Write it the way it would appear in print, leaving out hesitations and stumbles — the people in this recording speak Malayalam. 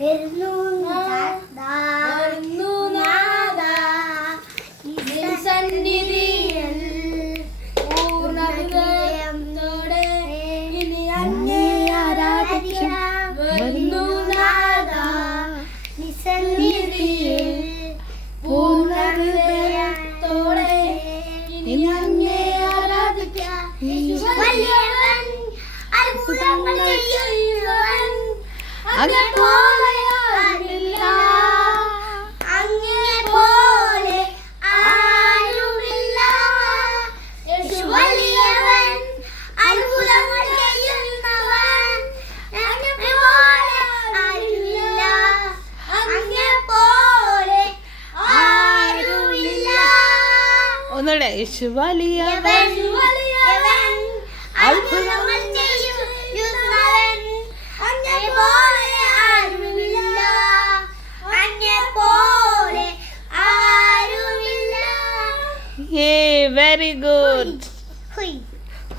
വരുന്നു നാഥാ നിൻ സന്നിധിയിൽ പൂർണ്ണ ഹൃദയത്തോടെ ഇനി അങ്ങേ ആരാധിക്കാം. വരുന്നു നാഥാ നിൻ സന്നിധിയിൽ പൂർണ്ണ ഹൃദയത്തോടെ ഇനി അങ്ങേ ആരാധിക്കാം. വലിയവൻ അത്ഭുതങ്ങൾ ചെയ്യുന്നവൻ അങ്ങേ പോലെ ആരുമില്ല, അങ്ങേ പോലെ ആരുമില്ല. യേശു വലിയവൻ അത്ഭുതങ്ങൾ ചെയ്യുന്നവൻ അങ്ങേ പോലെ ആരുമില്ല, അങ്ങേ പോലെ ആരുമില്ല. ഒന്നുകൂടെ യേശു വലിയവൻ അത്ഭുതങ്ങൾ ചെയ്യുന്നവൻ അങ്ങേ പോലെ ആരുമില്ല, അങ്ങേ പോലെ ആരുമില്ല. Very good. ഹുയ്.